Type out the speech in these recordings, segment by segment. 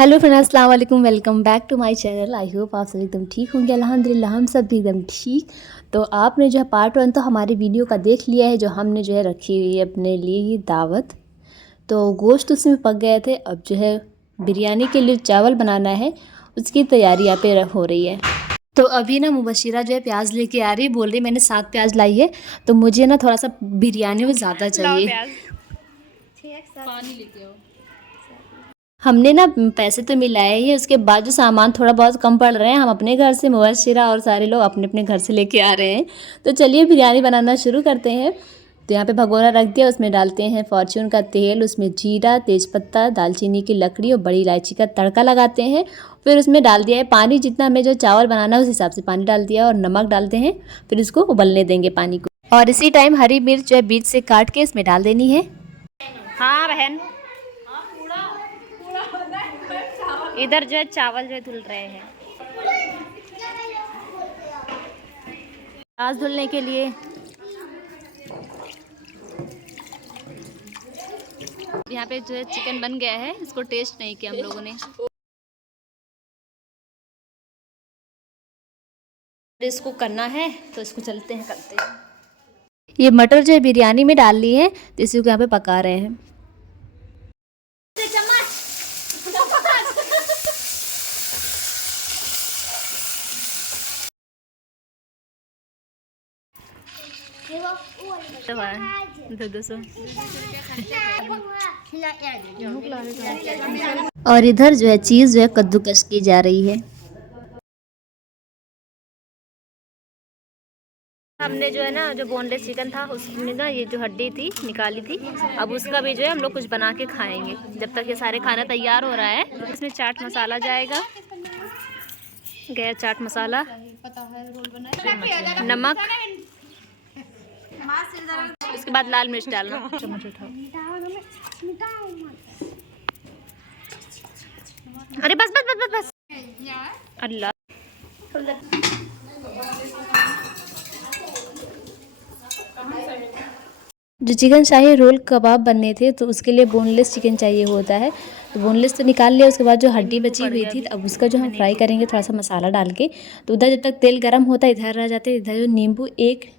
Hello friends, अस्सलाम वालेकुम। Welcome back to my channel. I hope आप सब एकदम ठीक होंगे। अल्हम्दुलिल्लाह हम सब भी एकदम ठीक। तो आपने जो है पार्ट 1 तो हमारी वीडियो का देख लिया है, जो हमने जो है रखी हुई है अपने लिए दावत। तो गोश्त उसमें पक गए थे। अब जो है बिरयानी के लिए चावल बनाना है, उसकी तैयारी यहाँ पे हो रही है। तो अभी ना मुबशिरा जो है प्याज लेके आ रही है, बोल रही मैंने 7 प्याज लाई है, तो मुझे ना थोड़ा सा बिरयानी में ज़्यादा चाहिए। पानी लेके आओ। हमने ना पैसे तो मिलाए ही है, उसके बाद जो सामान थोड़ा बहुत कम पड़ रहे हैं, हम अपने घर से, मुबशिरा और सारे लोग अपने अपने घर से लेके आ रहे हैं। तो चलिए बिरयानी बनाना शुरू करते हैं। तो यहाँ पे भगोना रख दिया, उसमें डालते हैं फॉर्च्यून का तेल, उसमें जीरा, तेज़पत्ता, दालचीनी की लकड़ी और बड़ी इलायची का तड़का लगाते हैं। फिर उसमें डाल दिया है पानी, जितना हमें जो चावल बनाना है उस हिसाब से पानी डाल दिया और नमक डालते हैं। फिर इसको उबलने देंगे पानी को। और इसी टाइम हरी मिर्च जो है बीच से काट के इसमें डाल देनी है। हाँ बहन, इधर जो है चावल जो है धुल रहे हैं प्याज धुलने के लिए। यहाँ पे जो है चिकन बन गया है, इसको टेस्ट नहीं किया हम लोगों ने। इसको करना है तो इसको चलते हैं करते हैं। ये मटर जो है बिरयानी में डाल ली है, तो इसी को यहाँ पे पका रहे हैं। और इधर जो है चीज़ जो है कद्दूकस की जा रही है। हमने जो है ना, जो बोनलेस चिकन था उसमें ना ये जो हड्डी थी निकाली थी। अब उसका भी जो है हम लोग कुछ बना के खाएंगे जब तक ये सारे खाना तैयार हो रहा है। इसमें चाट मसाला जाएगा, गया चाट मसाला, नमक, उसके बाद लाल मिर्च डालना। अरे बस बस बस बस बस, अल्लाह। जो चिकन शाही रोल कबाब बनने थे, तो उसके लिए बोनलेस चिकन चाहिए होता है। तो बोनलेस तो निकाल लिया, उसके बाद जो हड्डी बची हुई थी, अब उसका जो हम फ्राई करेंगे थोड़ा सा मसाला डाल के। तो उधर जब तक तेल गर्म होता है, इधर रह जाते हैं। इधर जो एक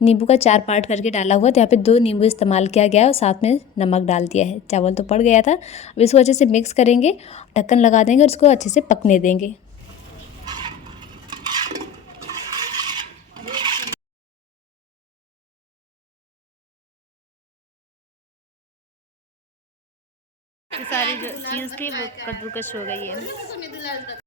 नींबू का 4 पार्ट करके डाला हुआ, तो यहाँ पे 2 नींबू इस्तेमाल किया गया है और साथ में नमक डाल दिया है। चावल तो पड़ गया था। अब इसको अच्छे से मिक्स करेंगे, ढक्कन लगा देंगे और इसको अच्छे से पकने देंगे। सारी जो चीज़ थी वो कद्दूकस हो गई है।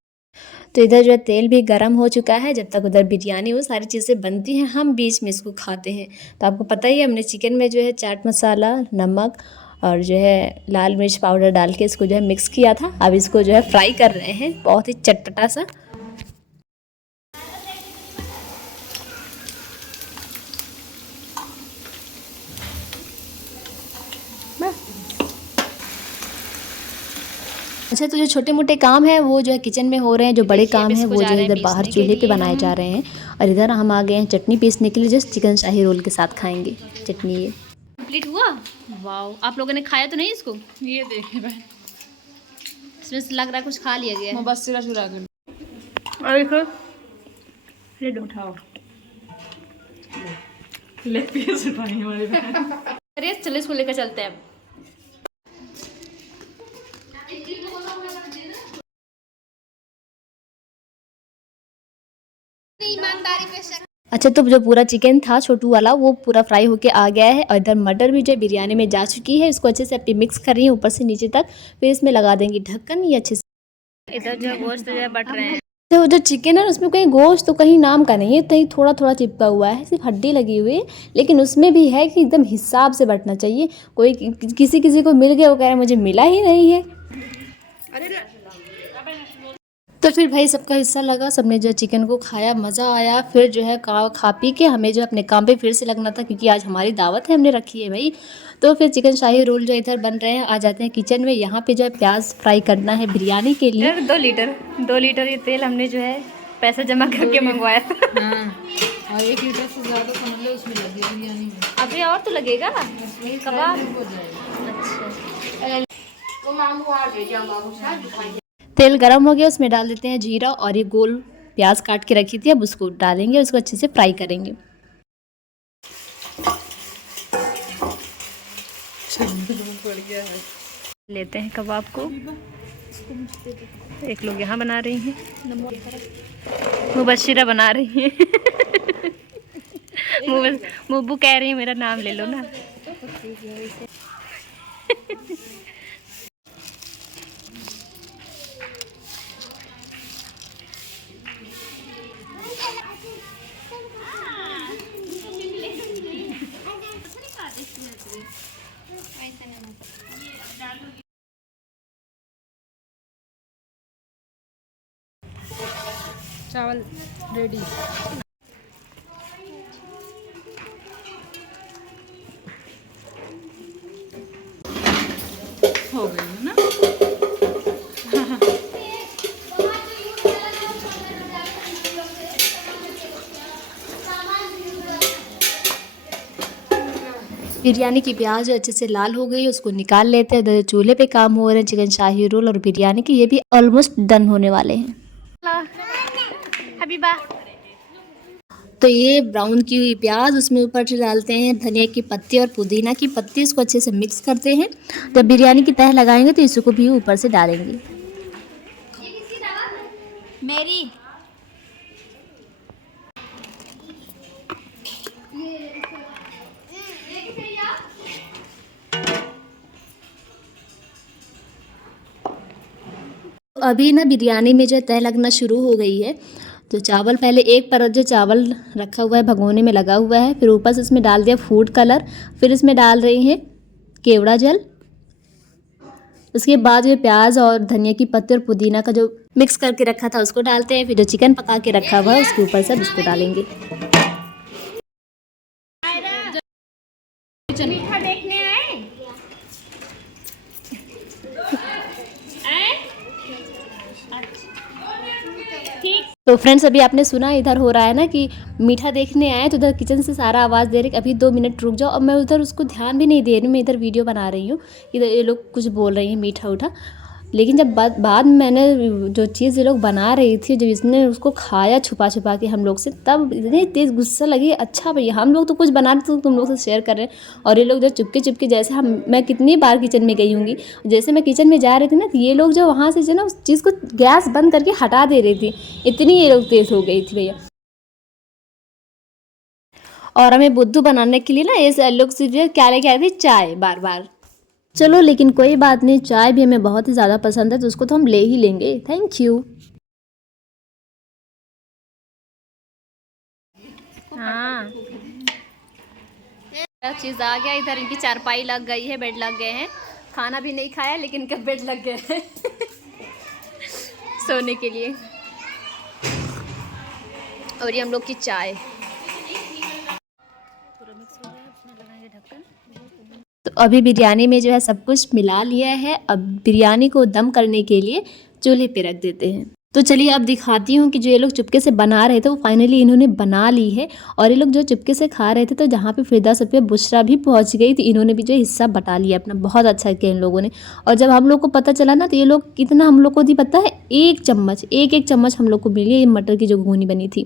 तो इधर जो है तेल भी गरम हो चुका है। जब तक उधर बिरयानी वो सारी चीज़ें बनती हैं, हम बीच में इसको खाते हैं। तो आपको पता ही है, हमने चिकन में जो है चाट मसाला, नमक और जो है लाल मिर्च पाउडर डाल के इसको जो है मिक्स किया था। अब इसको जो है फ्राई कर रहे हैं, बहुत ही चटपटा सा। अच्छा, तो जो छोटे मोटे काम हैं वो जो है किचन में हो रहे हैं, जो बड़े काम हैं वो जो है इधर बाहर चूल्हे पे बनाए जा रहे हैं। और इधर हम आ गए हैं चटनी पीसने के लिए, जो चिकन शाही रोल के साथ खाएंगे। चटनी ये कंप्लीट हुआ। वाओ, आप लोगों ने खाया तो नहीं इसको? ये देखिए बहन, इसमें से लग रहा है कुछ खा लिया गया है। मुबशिरा चुरा कर और देखो, ले लो, उठाओ। लेग पीस उठाई हमारी बहन। अरे चलो इसको लेकर चलते हैं अब। अच्छा, तो जो पूरा चिकन था छोटू वाला, वो पूरा फ्राई होके आ गया है। और इधर मटर भी जो है बिरयानी में जा चुकी है। इसको अच्छे से अपनी मिक्स कर रही है ऊपर से नीचे तक। फिर इसमें लगा देंगी ढक्कन, ये अच्छे से। इधर जो गोश्त जो है बट रहे हैं। तो जो चिकन है उसमें कहीं गोश्त तो कहीं नाम का नहीं है, कहीं थोड़ा थोड़ा चिपका हुआ है, सिर्फ हड्डी लगी हुई है। लेकिन उसमें भी है कि एकदम हिसाब से बटना चाहिए। कोई किसी किसी को मिल गया, वो कह रहा है मुझे मिला ही नहीं है। तो फिर भाई सबका हिस्सा लगा, सबने जो चिकन को खाया, मज़ा आया। फिर जो है खा पी के हमें जो अपने काम पे फिर से लगना था, क्योंकि आज हमारी दावत है, हमने रखी है भाई। तो फिर चिकन शाही रोल जो इधर बन रहे हैं, आ जाते हैं किचन में। यहाँ पे जो है प्याज फ्राई करना है बिरयानी के लिए। 2 लीटर ये तेल हमने जो है पैसे जमा करके मंगवाया था। और 1 लीटर से ज़्यादा समझ लो उसमें लगी बिरयानी में। अभी और तो लगेगा कबाब। अच्छा, तेल गरम हो गया, उसमें डाल देते हैं जीरा और ये गोल प्याज काट के रखी थी, अब उसको डालेंगे, उसको अच्छे से फ्राई करेंगे। लेते हैं कबाब को, एक लोग यहाँ बना रही हैं, मुबशिरा बना रही हैं। मुब्बू कह रही है मेरा नाम ले लो ना। चावल रेडी। हो गई है ना। बिरयानी की प्याज अच्छे से लाल हो गई, उसको निकाल लेते हैं। इधर चूल्हे पे काम हो रहे हैं चिकन शाही रोल और बिरयानी की, ये भी ऑलमोस्ट डन होने वाले हैं। हबीबा, तो ये ब्राउन की हुई प्याज उसमें ऊपर से डालते हैं धनिया की पत्ती और पुदीना की पत्ती, इसको अच्छे से मिक्स करते हैं। जब बिरयानी की तह लगाएंगे तो इसको भी ऊपर से डालेंगे। मेरी अभी ना बिरयानी में जो तह लगना शुरू हो गई है, तो चावल पहले एक परत जो चावल रखा हुआ है भगोने में लगा हुआ है, फिर ऊपर से इसमें डाल दिया फूड कलर, फिर इसमें डाल रही हैं केवड़ा जल। उसके बाद ये प्याज और धनिया की पत्ती और पुदीना का जो मिक्स करके रखा था उसको डालते हैं, फिर जो चिकन पका के रखा हुआ है उसके ऊपर सब इसको डालेंगे। मीठा देखने आए? तो फ्रेंड्स अभी आपने सुना इधर हो रहा है ना कि मीठा देखने आए, तो उधर किचन से सारा आवाज़ दे रहे कि अभी 2 मिनट रुक जाओ। अब मैं उधर उसको ध्यान भी नहीं दे रही हूँ, मैं इधर वीडियो बना रही हूँ। इधर ये लोग कुछ बोल रही हैं मीठा उठा, लेकिन जब बाद में मैंने जो चीज़ ये लोग बना रही थी, जब इसने उसको खाया छुपा छुपा के हम लोग से, तब इतनी तेज़ गुस्सा लगी। अच्छा भैया हम लोग तो कुछ बना रहे तो तुम लोग से शेयर कर रहे हैं, और ये लोग जो चुपके चुपके, जैसे मैं कितनी बार किचन में गई होंगी, जैसे मैं किचन में जा रही थी ना, तो ये लोग जो वहाँ से जो ना उस चीज़ को गैस बंद करके हटा दे रही थी, इतनी ये लोग तेज़ हो गई थी भैया। और हमें बुद्धू बनाने के लिए ना ये लोग सिर्फ क्या लेके आए थे, चाय बार बार। चलो लेकिन कोई बात नहीं, चाय भी हमें बहुत ही ज़्यादा पसंद है, तो उसको तो हम ले ही लेंगे। Thank you. हाँ चीज़ आ गया इधर, इनकी चारपाई लग गई है, बेड लग गए हैं। खाना भी नहीं खाया लेकिन इनका बेड लग गए हैं सोने के लिए। और ये हम लोग की चाय पूरा मिक्स हो गया, उसमें लगाएंगे ढक्कन। तो अभी बिरयानी में जो है सब कुछ मिला लिया है, अब बिरयानी को दम करने के लिए चूल्हे पे रख देते हैं। तो चलिए अब दिखाती हूँ कि जो ये लोग चुपके से बना रहे थे वो फाइनली इन्होंने बना ली है, और ये लोग जो चुपके से खा रहे थे, तो जहाँ पे फिरदा सफिया बुशरा भी पहुँच गई थी, इन्होंने भी जो हिस्सा बटा लिया अपना। बहुत अच्छा किया इन लोगों ने। और जब हम लोग को पता चला ना, तो ये लोग कितना हम लोग को दी पता है, एक चम्मच हम लोग को मिली है ये मटर की जो घुगनी बनी थी।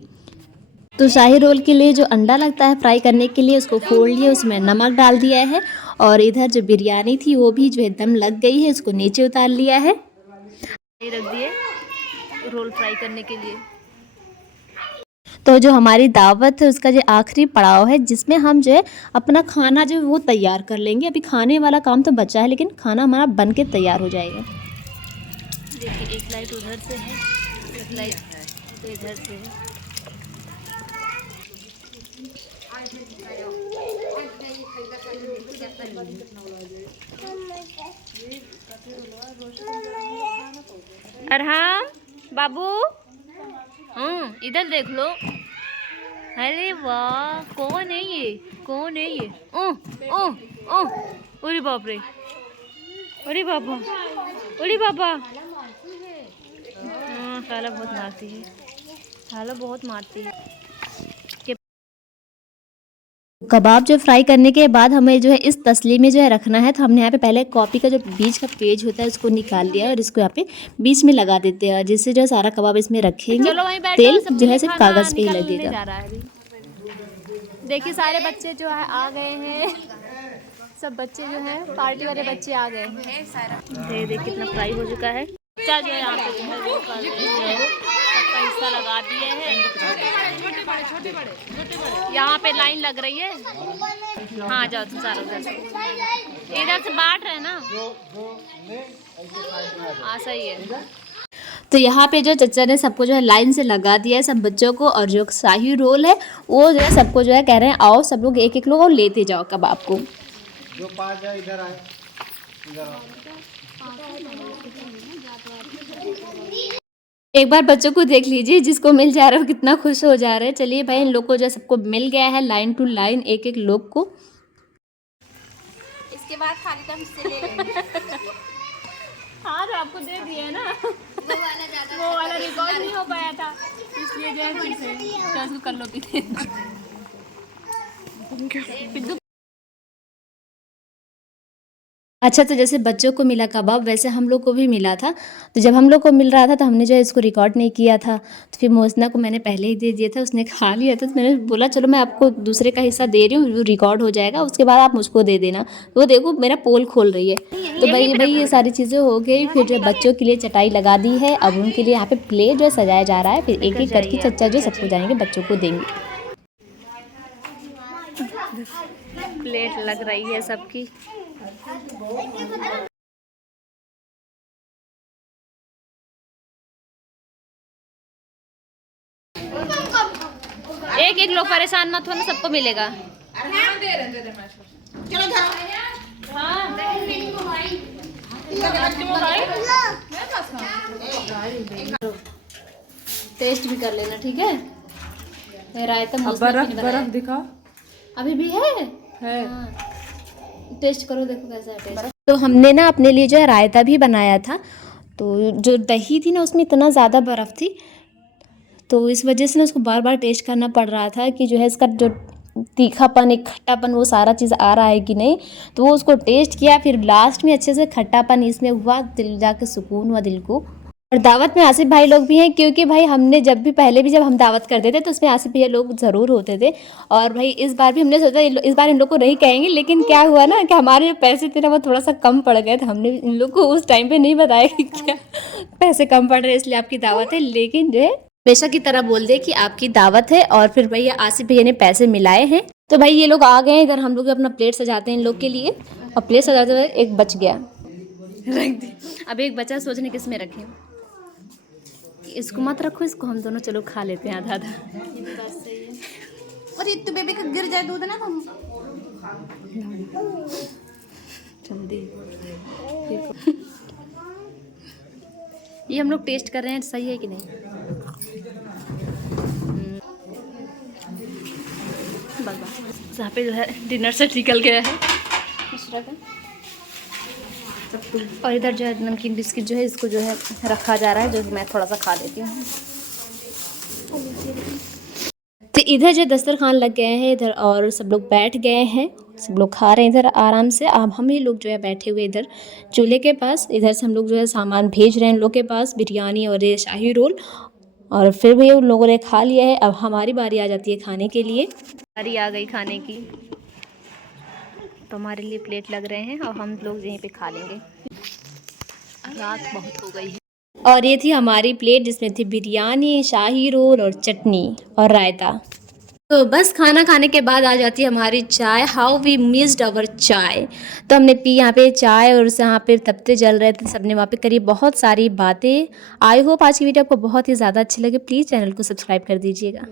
तो शाही रोल के लिए जो अंडा लगता है फ्राई करने के लिए, उसको फोड़ लिए, उसमें नमक डाल दिया है, और इधर जो बिरयानी थी वो भी जो एकदम लग गई है, उसको नीचे उतार लिया है, रख दिए रोल फ्राई करने के लिए। तो जो हमारी दावत है उसका जो आखिरी पड़ाव है, जिसमें हम जो है अपना खाना जो वो तैयार कर लेंगे। अभी खाने वाला काम तो बचा है, लेकिन खाना हमारा बन के तैयार हो जाएगा। देखिए एक लाइट उधर से है, एक लाइट इधर से है। अरहम बाबू, इधर देख लो। अरे वाह, कौन है ये, कौन है ये? अरे बाप रे, अरे बाबा, अरे बाबा। खाला बहुत मारती है, खाला बहुत मारती है। कबाब जो फ्राई करने के बाद हमें जो है इस तसली में जो है रखना है। तो हमने यहाँ पे पहले कॉपी का जो बीच का पेज होता है उसको निकाल लिया है और इसको यहाँ पे बीच में लगा देते हैं, जिससे जो है सारा कबाब इसमें रखेंगे। तेल जो है सिर्फ कागज़ पे ही लगेगा। देखिए सारे बच्चे जो है आ गए हैं, सब बच्चे जो हैं पार्टी वाले बच्चे आ गए हैं। देख कितना फ्राई हो चुका है। बच्चा जो है यहाँ पे जो है वो कर रहे हैं, सबका हिस्सा लगा दिए हैं। यहाँ पे लाइन लग रही है। हाँ जाओ तुम सारा उधर से, इधर से बांट रहे हैं ना। हाँ सही है। तो यहाँ पे जो चचा ने सबको जो है लाइन से लगा दिया है सब बच्चों को, और जो शाही रोल है वो जो है सबको जो है कह रहे हैं आओ सब लोग एक एक लोग और लेते जाओ कबाब को। जो पास जाए इधर आए, इधर आओ। एक बार बच्चों को देख लीजिए, जिसको मिल जा रहा है वो कितना खुश हो जा रहे हैं। चलिए भाई इन लोग को जो है सबको मिल गया है लाइन टू लाइन एक एक लोग को। इसके बाद खाली तो हम इससे ले लेंगे। हाँ तो आपको दे दिए ना, वो वाला रिकॉर्ड नहीं हो पाया था, इसलिए जो है फिर से तो कर लो भी। अच्छा, तो जैसे बच्चों को मिला कबाब वैसे हम लोग को भी मिला था। तो जब हम लोग को मिल रहा था तो हमने जो है इसको रिकॉर्ड नहीं किया था, तो फिर मोसना को मैंने पहले ही दे दिया था, उसने खा लिया था। तो मैंने बोला चलो मैं आपको दूसरे का हिस्सा दे रही हूँ, वो रिकॉर्ड हो जाएगा, उसके बाद आप मुझको दे देना। वो देखो मेरा पोल खोल रही है। तो भाई ये सारी चीज़ें हो गई। फिर जो बच्चों के लिए चटाई लगा दी है, अब उनके लिए यहाँ पे प्लेट जो है सजाया जा रहा है। फिर एक एक करके चच्चा जो सबको जाएंगे बच्चों को देंगे। प्लेट लग रही है सबकी। एक एक लोग परेशान मत होना, सबको मिलेगा। टेस्ट भी कर लेना, ठीक है? रायता बर्फ दिखाओ। अभी भी है। टेस्ट करो, देखो कैसा है टेस्ट। तो हमने ना अपने लिए जो है रायता भी बनाया था। तो जो दही थी ना उसमें इतना ज़्यादा बर्फ़ थी, तो इस वजह से ना उसको बार बार टेस्ट करना पड़ रहा था कि जो है इसका जो तीखापन एक खट्टापन वो सारा चीज़ आ रहा है कि नहीं। तो वो उसको टेस्ट किया, फिर लास्ट में अच्छे से खट्टापन इसमें हुआ, दिल जाके सुकून हुआ दिल को। और दावत में आसिफ भाई लोग भी हैं, क्योंकि भाई हमने जब भी पहले भी जब हम दावत करते थे तो उसमें आसिफ भैया लोग ज़रूर होते थे। और भाई इस बार भी हमने सोचा इस बार इन लोग को नहीं कहेंगे, लेकिन क्या हुआ ना कि हमारे जो पैसे थे ना वो थोड़ा सा कम पड़ गए थे। हमने इन लोग को उस टाइम पे नहीं बताया कि क्या पैसे कम पड़ रहे हैं इसलिए आपकी दावत है, लेकिन जो है हमेशा की तरह बोल दे कि आपकी दावत है। और फिर भैया आसिफ भैया ने पैसे मिलाए हैं। तो भाई ये लोग आ गए हैं इधर, हम लोग अपना प्लेट सजाते हैं इन लोग के लिए। और प्लेट सजाते हुए एक बच गया, रख दी। अब एक बचा, सोचने किस में रखें। इसको मत रखो, इसको हम दोनों चलो खा लेते हैं आधा आधा। और ये तो बेबी का गिर जाए दूध ना तुम। जल्दी ये हम लोग टेस्ट कर रहे हैं, सही है कि नहीं। बस यहाँ पे जो है डिनर सेट निकल गया है दूसरा का। और इधर जो है नमकीन बिस्किट जो है इसको जो है रखा जा रहा है, जो कि मैं थोड़ा सा खा लेती हूँ। तो इधर जो दस्तरखान लग गए हैं इधर, और सब लोग बैठ गए हैं, सब लोग खा रहे हैं इधर आराम से। अब हम ही लोग जो है बैठे हुए इधर चूल्हे के पास। इधर से हम लोग जो है सामान भेज रहे हैं इन लोग के पास, बिरयानी और ये शाही रोल। और फिर भी उन लोगों ने खा लिया है। अब हमारी बारी आ जाती है खाने के लिए। बारी आ गई खाने की, तो हमारे लिए प्लेट लग रहे हैं और हम लोग यहीं पे खा लेंगे। रात बहुत हो गई है। और ये थी हमारी प्लेट जिसमें थी बिरयानी, शाही रोल और चटनी और रायता। तो बस खाना खाने के बाद आ जाती है हमारी चाय। हाउ वी मिस्ड अवर चाय। तो हमने पी यहाँ पे चाय, और यहाँ पे तपते जल रहे थे, सबने वहाँ पे करी बहुत सारी बातें। आई होप आज की वीडियो आपको बहुत ही ज़्यादा अच्छी लगे। प्लीज़ चैनल को सब्सक्राइब कर दीजिएगा।